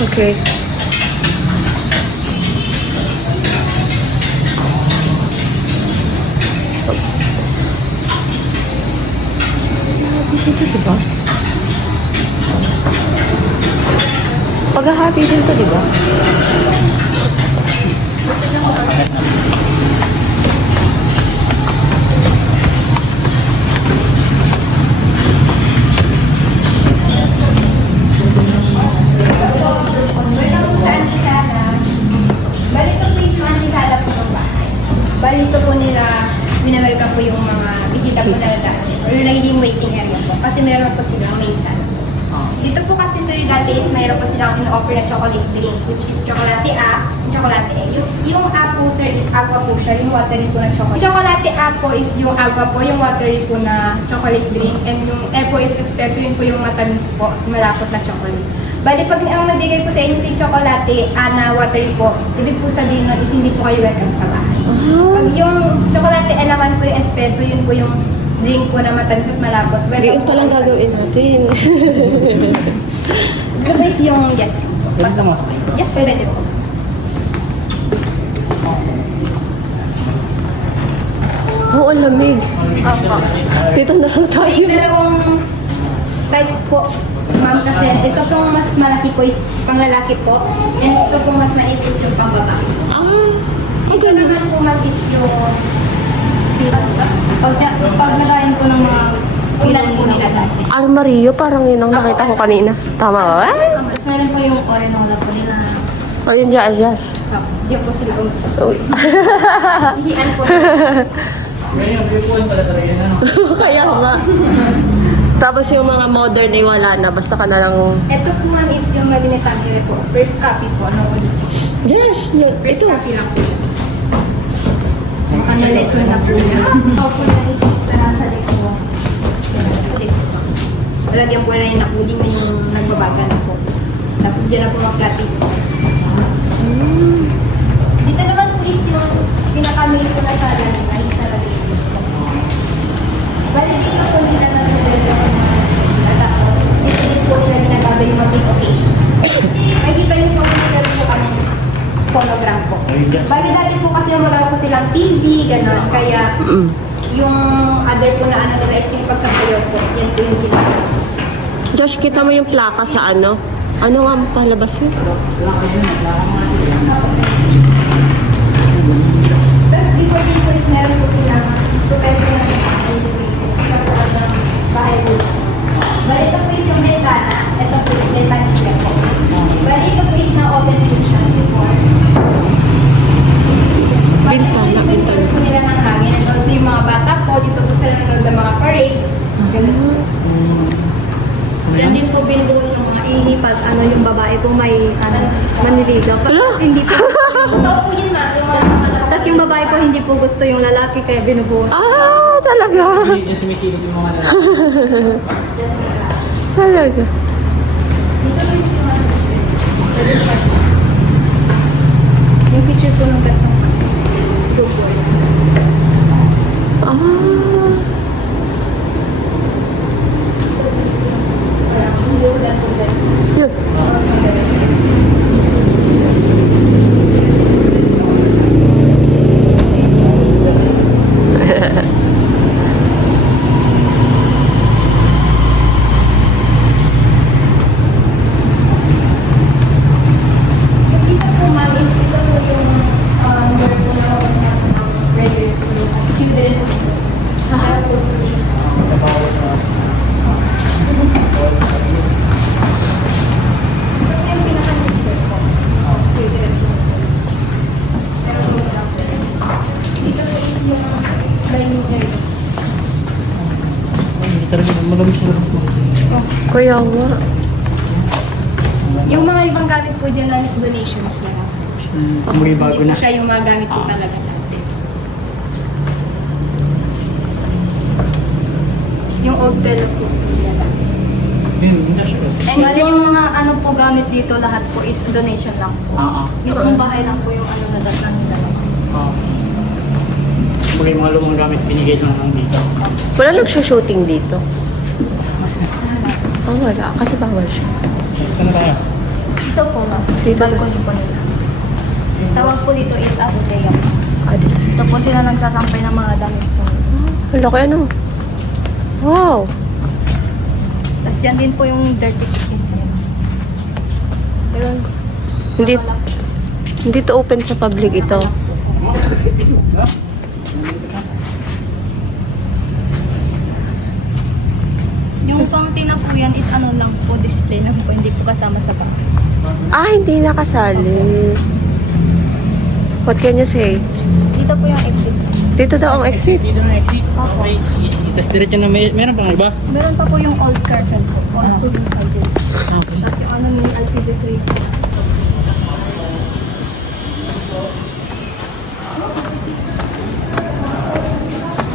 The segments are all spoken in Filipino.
Okay. Dito, diba? Pag-happy din to, diba? Balito po nila, minawelcome po yung mga bisita po na dati. Or yung nagiging waiting area po. Kasi meron po silang minsan. Dito po kasi sir dati is mayroon po silang in-offer na chocolate drink, which is chocolate A, chocolate E. Yung A po sir is aqua po siya, yung watery po na chocolate. Yung chocolate A po is yung aqua po, yung watery po na chocolate drink. And yung E po is espresso, yun po yung matamis po, malapot na chocolate. Bali, pag ang nabigay po sa inyo si chocolate na watery po, ibig po sabihin nun is hindi po kayo welcome sa bahay. Pag yung chocolate naman po yung espresso, yun po yung drink po na matamis at malapot. Ngayon pa lang gagawin natin. Ano ba is yung yes? Yes, pwede po. Oo, ang lamig. Opo. Dito na lang May tayo. dalawang types po. Ma'am, kasi ito pong mas malaki po is pang lalaki po. And ito pong mas maliit is yung pang babae. Ito naman po ma'am is yung pag nagayin po ng mga ilan po nila dati. Armario, parang yun ang nakita ko kanina. Tama ba? Mas meron po yung orenola po nila. O, yun dyan, Josh. Di po sila Uy. ihian po. Ngayon, bipuan pala talaga yan, ano? Kaya nga. Tapos yung mga modern ay wala na. Basta ka na lang... Ito po ma'am is yung malimitante po. First copy po, no origin. Josh, yun. First Ito. copy lang po. Mukhang na-lesson na po niya. Opo na sa likod. Sa likod. Lagyan po na yung nakuding na yung nagbabaga na po. Tapos dyan na po maklati po. Dito naman po is yung pinaka-main po na sa rally. Ay, sa rally. Bali dito po nila nag-develop ng mga sila. Tapos dito din po nila ginagawa yung mga big occasions. Makikita niyo po kung meron po kami phonogram po. Bali dati po kasi wala po silang TV, gano'n. Kaya yung other po na ano nila is yung pagsasayaw po. Yan po yung ginagawa. Josh, kita mo yung plaka sa ano? Ano nga ang palabas yun? Tapos before dito is meron po silang 2 peso na sa taas ng bahay po. Bali ito po is yung bentana. Ito po is bentanilla po. Bali ito po is na-open po siya before. Bali ito Bintana, yung source po nila ng hangin. And also yung mga bata po, dito po sila nanonood ng mga parade. Ganun. Yan din po binubuhos yung mga ihi pag ano yung babae po may maniligaw. Tapos hindi po Totoo po yun ma. Yung mga Tapos yung babae po hindi po gusto yung lalaki kaya binubuhos. Ah, talaga. Hindi dyan sumisilip yung mga lalaki. Talaga. dito po is yung mga yung picture po ng gatong two boys. Ah. Ito po is yung parang hulugan-hulugan. Yun. Tapos dito po ma'am is dito po yung where po na brothers children's room. Meron po sila sa ito po yung pinaka-leader po. Children's room. Meron po sila. Dito po is yung dining area. Hindi talaga malamig sa labas mo. Kaya nga. Yung mga ibang gamit po dyan na is donations na lang. May bago Hindi na. po siya yung mga gamit po talaga natin. Yung old telo po. Yun, hindi siya. And Bali yung mga ano po gamit dito lahat po is donation lang po. Mismong bahay lang po yung ano na datang nila. Mga mga lumang gamit binigay lang ng dito. Wala nagsushooting dito. Oh, wala. Kasi bawal siya. Saan na tayo? Ito po, ma'am. Dito. Balcony po nila. Tawag po dito is azotea po. Dito. Ito po sila nagsasampay ng mga damit po. Ang laki ano? Wow! Tapos dyan din po yung dirty kitchen. Pero, Hindi, hindi to open sa public ito. yung fountain na po yan is ano lang po, display lang po. Hindi po kasama sa bag. Hindi nakasali. What can you say? Dito po yung exit. Dito daw ang exit. Dito na exit. Okay, sige, sige. Tapos diretso na meron pang iba? Meron pa po yung old car center. Old po yung car center. Okay. Tapos yung ano ni LPV3.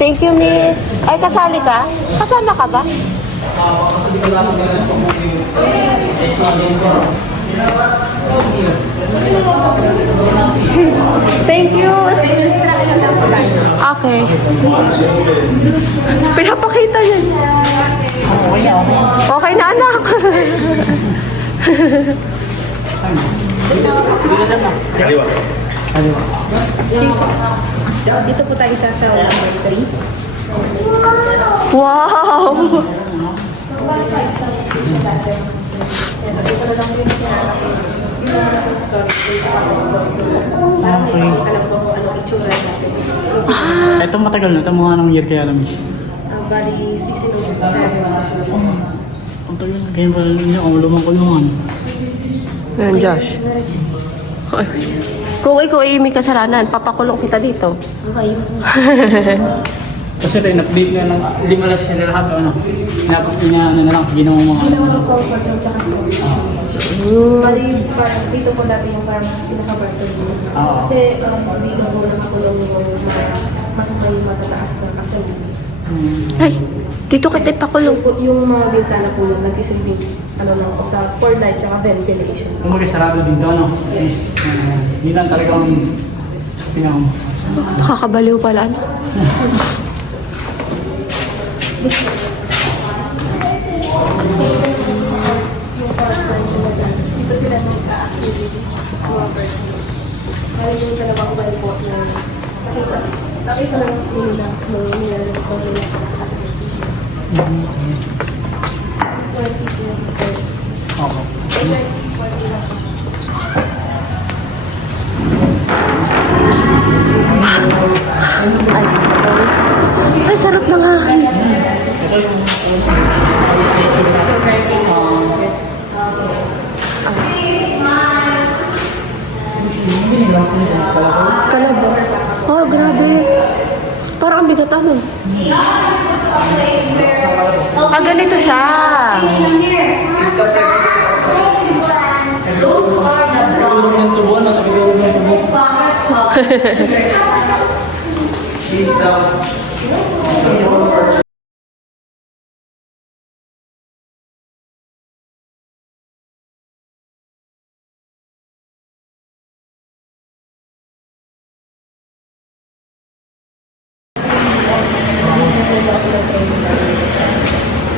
Thank you, miss. Ay, kasali ka? Kasama ka ba? Thank you. Okay. Pinapakita yun. Okay na, okay. Okay na, anak. Kaliwa. Kaliwa. Dito po tayo sa cell number 3. Wow. Okay. Ito matagal na. Ito mga anong year kaya namin. Bali, 1607. Ang tagal na. Kaya pala ninyo. Ang lumang-kulungan. Ayan, Josh. Ay. Kung ikaw ay may kasalanan, papakulong kita dito. Kasi rin, update na ng limalas sila lahat. Ano? Ano na lang. Ginawa mga ano. Comfort room tsaka storage. Bali, dito po dati yung parang pinaka-barton room. Oo. Kasi dito po nakakulong yung mga mas may matataas na kasalan. Ay, dito kita ipakulong. Yung mga bintana po yun, nagsisilbing ano lang po sa for light tsaka ventilation. Kung sarado dito, ano? Yes. Hindi lang talagang pinang... Nakakabaliw pala. Ano? Dito sila ng activities, mga person. Kaya yung dalawang bali po na nakita lang nila nung nilalagay ko nila sa Okay. Ay, sarap ng hangin. Ito yung... Kalabaw. Oh, grabe. Parang ang bigat ano. Ganito siya.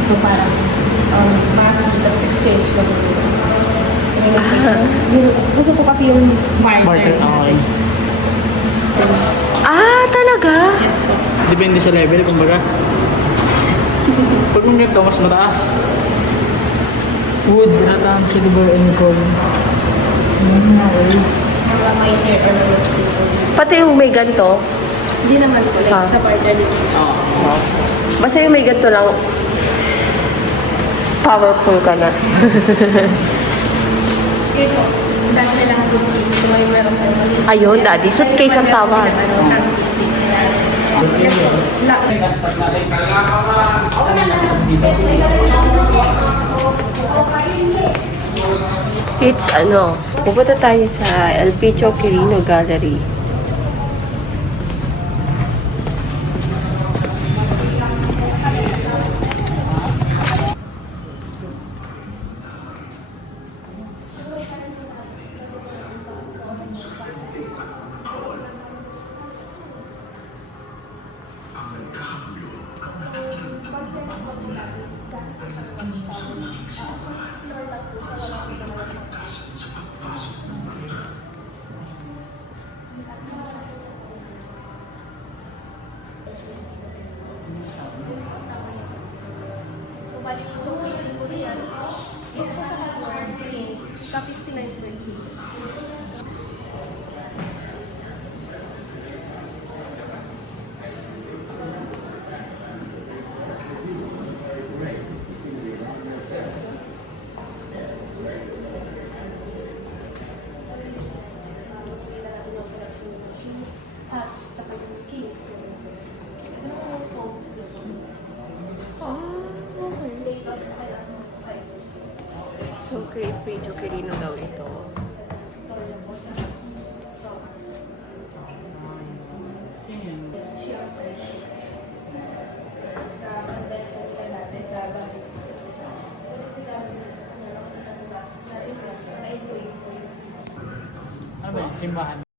So parang mass tas exchange lang. Gusto ko kasi yung Market, okay. Talaga? Yes po. Depende sa level, kumbaga. Pag mga ito, mas mataas. Wood, rattan, silver, and gold. Okay. Mga minor elements dito. Pati yung may ganito. Hindi naman po, like sa partner dito. Basta yung may ganito lang. Powerful ka na. Yun po. Dati nilang suitcase. So may meron pa naman. Ayun, daddy. Suitcase ang tawag. It's pupunta tayo sa El Picho Quirino Gallery. So, kay Pedro Quirino daw ito. Sino yun? Ano ba yun? Simbahan?